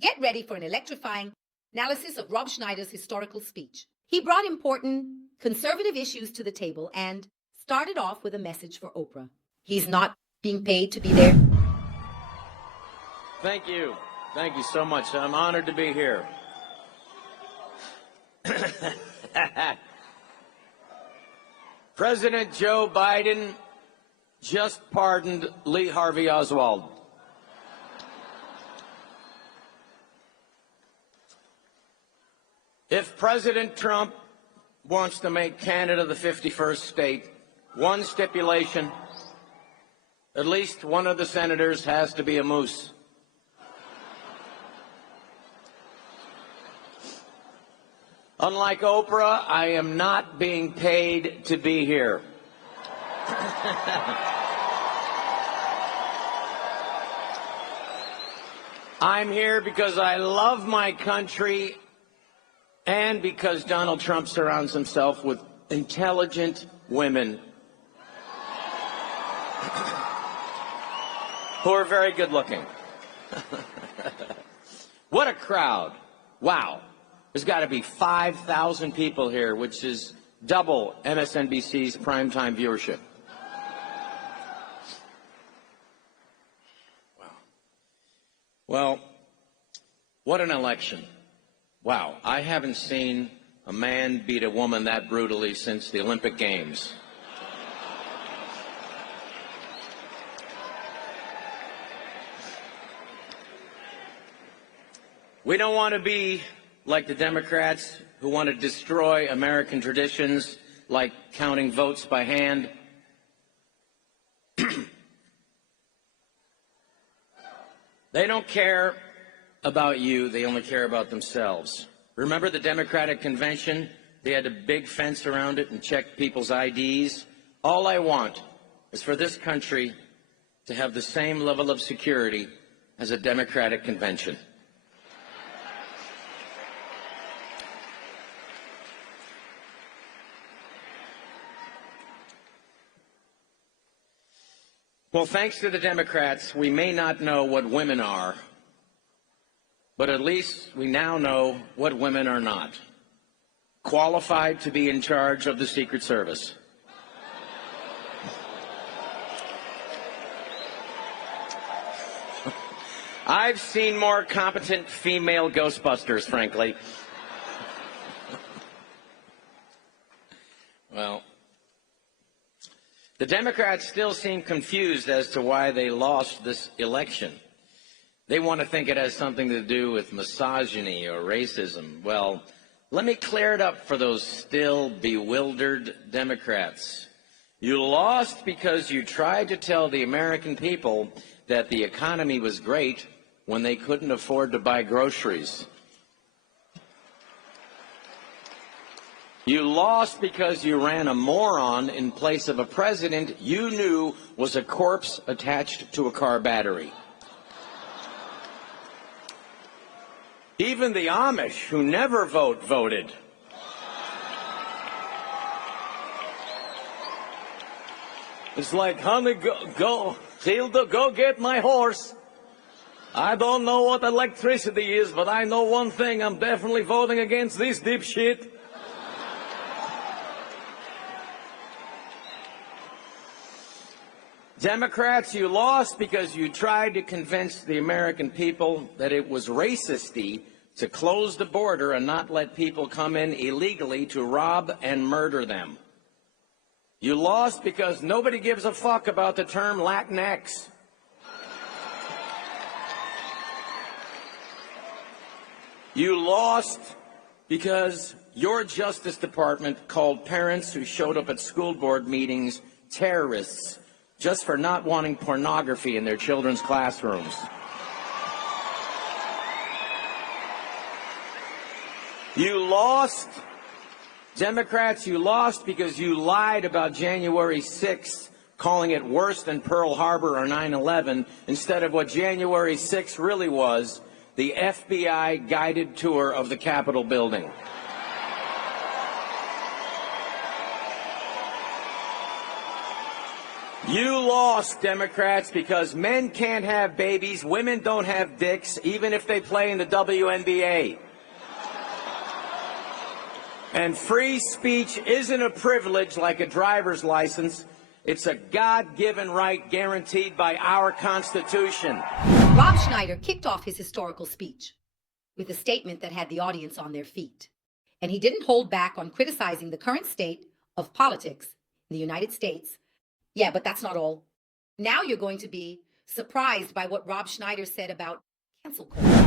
Get ready for an electrifying analysis of Rob Schneider's historical speech. He brought important conservative issues to the table and started off with a message for Oprah. He's not being paid to be there. Thank you. Thank you so much. I'm honored to be here. President Joe Biden just pardoned Lee Harvey Oswald. If President Trump wants to make Canada the 51st state, one stipulation: at least one of the senators has to be a moose. Unlike Oprah, I am not being paid to be here. I'm here because I love my country and because Donald Trump surrounds himself with intelligent women who are very good looking. What a crowd. Wow. There's got to be 5,000 people here, which is double MSNBC's primetime viewership. Wow. Well, what an election. Wow, I haven't seen a man beat a woman that brutally since the Olympic Games. We don't want to be like the Democrats who want to destroy American traditions like counting votes by hand. They don't care about you, they only care about themselves. Remember the Democratic convention? They had a big fence around it and checked people's IDs. All I want is for this country to have the same level of security as a Democratic convention. Well, thanks to the Democrats, we may not know what women are, but at least we now know what women are not. Qualified to be in charge of the Secret Service. I've seen more competent female Ghostbusters, frankly. Well, the Democrats still seem confused as to why they lost this election. They want to think it has something to do with misogyny or racism. Well, let me clear it up for those still bewildered Democrats. You lost because you tried to tell the American people that the economy was great when they couldn't afford to buy groceries. You lost because you ran a moron in place of a president you knew was a corpse attached to a car battery. Even the Amish, who never voted. It's like, honey, go, Hilda, go get my horse. I don't know what electricity is, but I know one thing. I'm definitely voting against this dipshit. Democrats, you lost because you tried to convince the American people that it was racisty to close the border and not let people come in illegally to rob and murder them. You lost because nobody gives a fuck about the term Latinx. You lost because your Justice Department called parents who showed up at school board meetings terrorists just for not wanting pornography in their children's classrooms. You lost, Democrats, you lost because you lied about January 6th, calling it worse than Pearl Harbor or 9/11, instead of what January 6th really was, the FBI guided tour of the Capitol building. You lost, Democrats, because men can't have babies, women don't have dicks, even if they play in the WNBA. And free speech isn't a privilege like a driver's license. It's a God-given right guaranteed by our Constitution. Rob Schneider kicked off his historical speech with a statement that had the audience on their feet. And he didn't hold back on criticizing the current state of politics in the United States. Yeah, but that's not all. Now you're going to be surprised by what Rob Schneider said about cancel culture.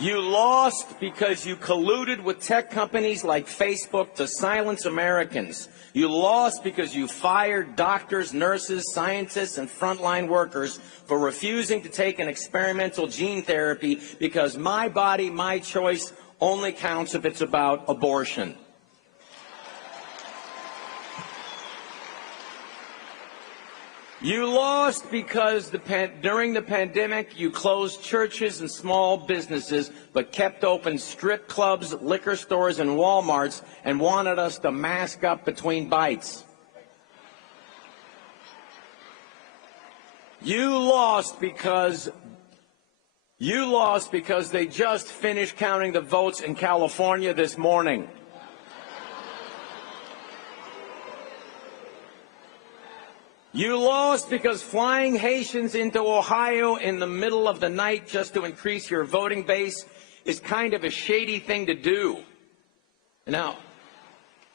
You lost because you colluded with tech companies like Facebook to silence Americans. You lost because you fired doctors, nurses, scientists, and frontline workers for refusing to take an experimental gene therapy because my body, my choice only counts if it's about abortion. You lost because during the pandemic, you closed churches and small businesses, but kept open strip clubs, liquor stores, and Walmarts, and wanted us to mask up between bites. You lost because they just finished counting the votes in California this morning. You lost because flying Haitians into Ohio in the middle of the night just to increase your voting base is kind of a shady thing to do. Now,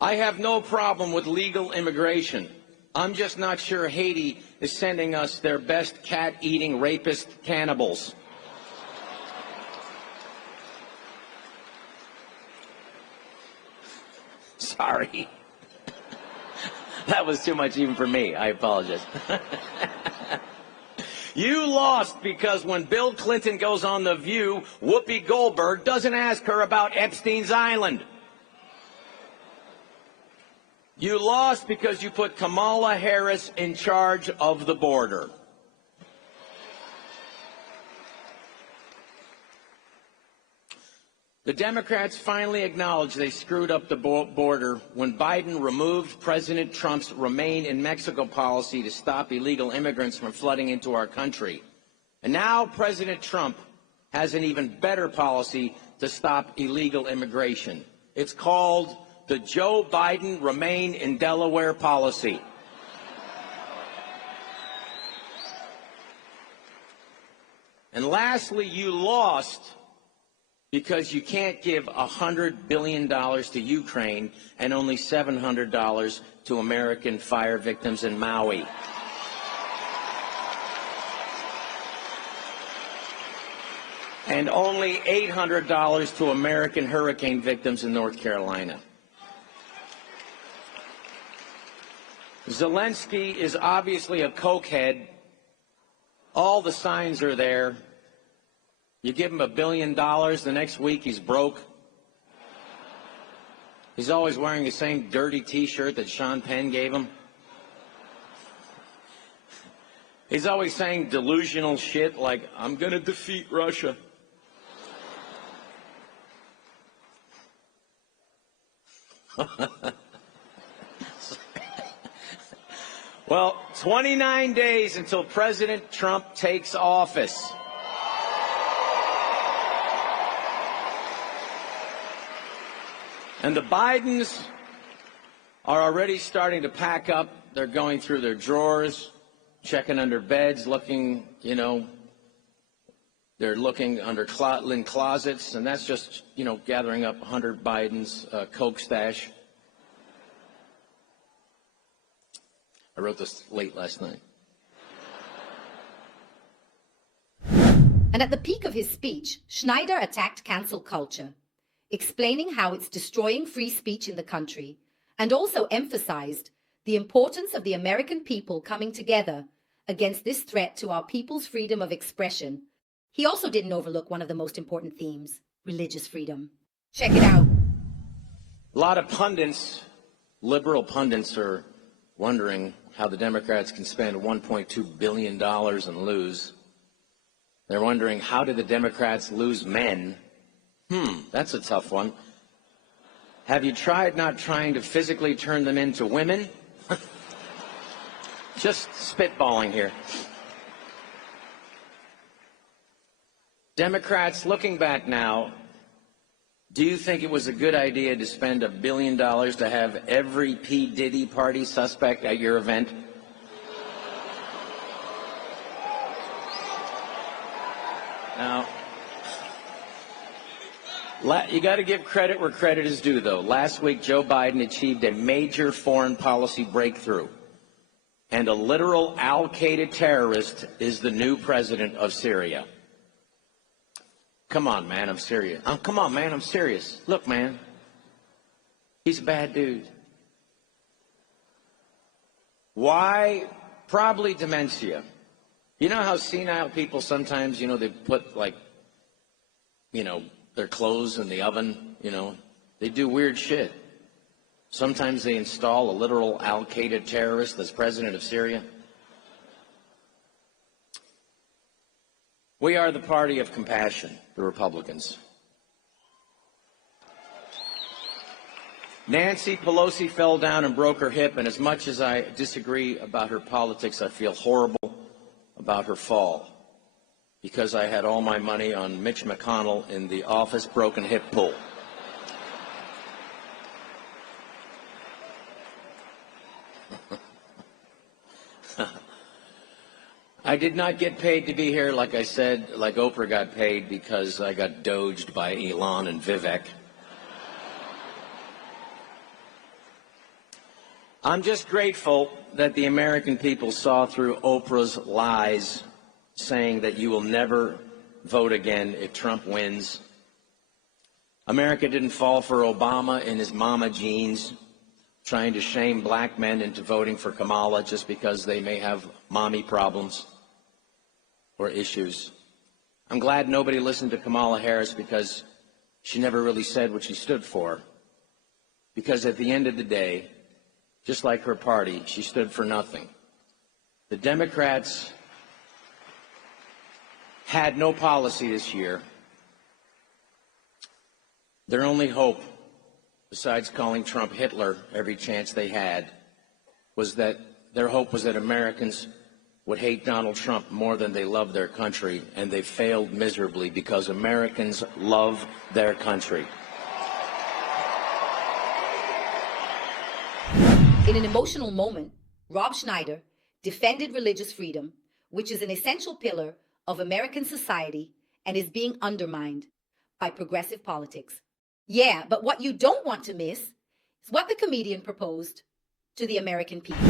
I have no problem with legal immigration. I'm just not sure Haiti is sending us their best cat-eating rapist cannibals. Sorry. That was too much even for me. I apologize. You lost because when Bill Clinton goes on The View, Whoopi Goldberg doesn't ask her about Epstein's Island. You lost because you put Kamala Harris in charge of the border. The Democrats finally acknowledged they screwed up the border when Biden removed President Trump's Remain in Mexico policy to stop illegal immigrants from flooding into our country. And now President Trump has an even better policy to stop illegal immigration. It's called the Joe Biden Remain in Delaware policy. And lastly, you lost because you can't give $100 billion to Ukraine and only $700 to American fire victims in Maui. And only $800 to American hurricane victims in North Carolina. Zelensky is obviously a cokehead. All the signs are there. You give him $1 billion, the next week he's broke. He's always wearing the same dirty T-shirt that Sean Penn gave him. He's always saying delusional shit like, I'm going to defeat Russia. Well, 29 days until President Trump takes office. And the Bidens are already starting to pack up. They're going through their drawers, checking under beds, looking, they're looking under in closets, and that's just, gathering up Hunter Biden's Coke stash. I wrote this late last night. And at the peak of his speech, Schneider attacked cancel culture, explaining how it's destroying free speech in the country, and also emphasized the importance of the American people coming together against this threat to our people's freedom of expression. He also didn't overlook one of the most important themes, religious freedom. Check it out. A lot of pundits, liberal pundits, are wondering how the Democrats can spend $1.2 billion and lose. They're wondering, how did the Democrats lose men? That's a tough one. Have you tried not trying to physically turn them into women? Just spitballing here. Democrats, looking back now, do you think it was a good idea to spend $1 billion to have every P. Diddy party suspect at your event? Now, you got to give credit where credit is due, though. Last week, Joe Biden achieved a major foreign policy breakthrough, and a literal al-Qaeda terrorist is the new president of Syria. Come on, man, I'm serious. Come on, man, I'm serious. Look, man, he's a bad dude. Why? Probably dementia. You know how senile people sometimes, they put, their clothes in the oven, they do weird shit. Sometimes they install a literal al-Qaeda terrorist as president of Syria. We are the party of compassion, the Republicans. Nancy Pelosi fell down and broke her hip, and as much as I disagree about her politics, I feel horrible about her fall, because I had all my money on Mitch McConnell in the office broken hip pool. I did not get paid to be here, like I said, like Oprah got paid, because I got doged by Elon and Vivek. I'm just grateful that the American people saw through Oprah's lies, saying that you will never vote again if Trump wins. America didn't fall for Obama in his mama jeans, trying to shame black men into voting for Kamala just because they may have mommy problems or issues. I'm glad nobody listened to Kamala Harris, because she never really said what she stood for. Because at the end of the day, just like her party, she stood for nothing. The Democrats had no policy this year. Their only hope, besides calling Trump Hitler every chance they had, was that Americans would hate Donald Trump more than they love their country, and they failed miserably, because Americans love their country. In an emotional moment, Rob Schneider defended religious freedom, which is an essential pillar of American society and is being undermined by progressive politics. Yeah, but what you don't want to miss is what the comedian proposed to the American people.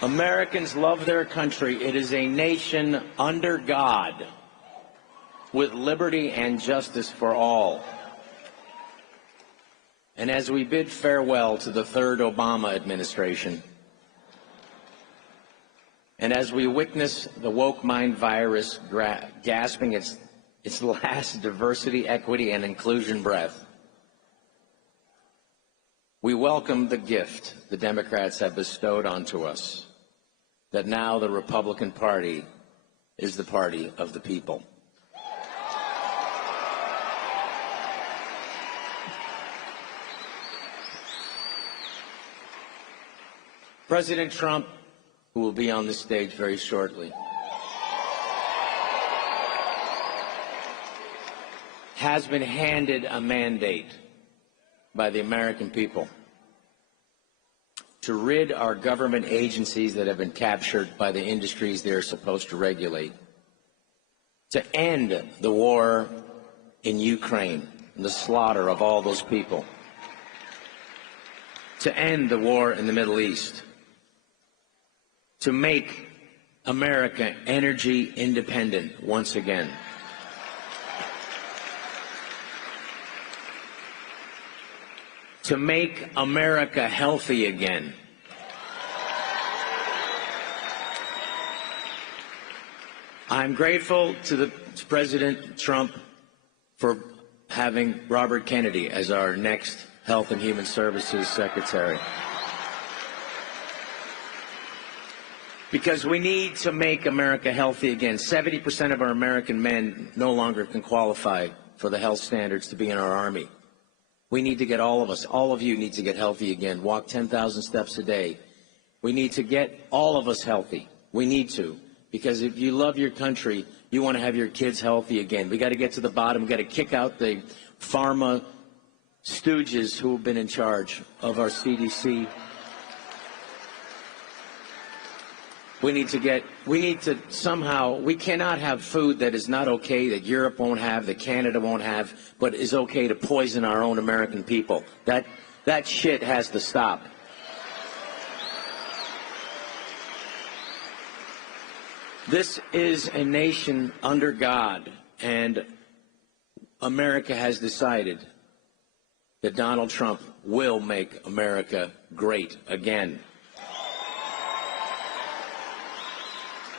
Americans love their country. It is a nation under God, with liberty and justice for all. And as we bid farewell to the third Obama administration, and as we witness the woke mind virus gasping its last diversity, equity, and inclusion breath, we welcome the gift the Democrats have bestowed onto us, that now the Republican Party is the party of the people. President Trump, who will be on the stage very shortly, has been handed a mandate by the American people to rid our government agencies that have been captured by the industries they are supposed to regulate, to end the war in Ukraine and the slaughter of all those people, to end the war in the Middle East, to make America energy independent once again. To make America healthy again. I'm grateful to President Trump for having Robert Kennedy as our next Health and Human Services Secretary. Because we need to make America healthy again. 70% of our American men no longer can qualify for the health standards to be in our Army. We need to get all of us, all of you need to get healthy again. Walk 10,000 steps a day. We need to get all of us healthy. We need to. Because if you love your country, you want to have your kids healthy again. We got to get to the bottom. We got to kick out the pharma stooges who have been in charge of our CDC. We need to somehow, we cannot have food that is not okay, that Europe won't have, that Canada won't have, but is okay to poison our own American people. That shit has to stop. This is a nation under God, and America has decided that Donald Trump will make America great again.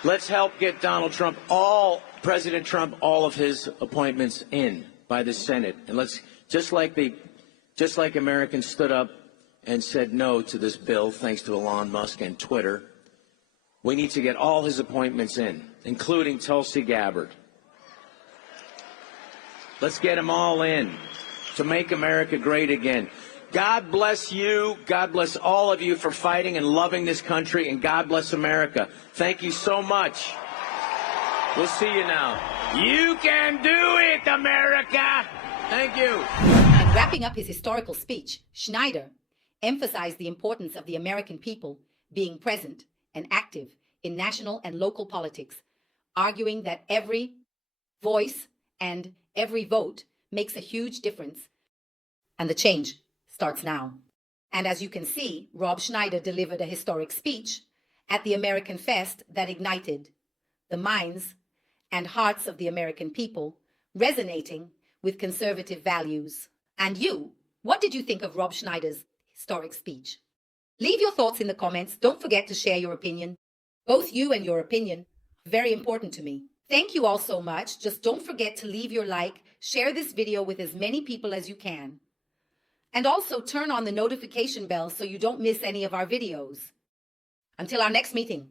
Let's help get President Trump, all of his appointments in by the Senate. And let's, just like Americans stood up and said no to this bill, thanks to Elon Musk and Twitter, we need to get all his appointments in, including Tulsi Gabbard. Let's get them all in to make America great again. God bless you. God bless all of you for fighting and loving this country, and God bless America. Thank you so much. We'll see you now. You can do it, America. Thank you. And wrapping up his historical speech, Schneider emphasized the importance of the American people being present and active in national and local politics, arguing that every voice and every vote makes a huge difference, and the change starts now. And as you can see, Rob Schneider delivered a historic speech at the American Fest that ignited the minds and hearts of the American people, resonating with conservative values. And you, what did you think of Rob Schneider's historic speech? Leave your thoughts in the comments. Don't forget to share your opinion. Both you and your opinion are very important to me. Thank you all so much. Just don't forget to leave your like, share this video with as many people as you can. And also turn on the notification bell so you don't miss any of our videos. Until our next meeting.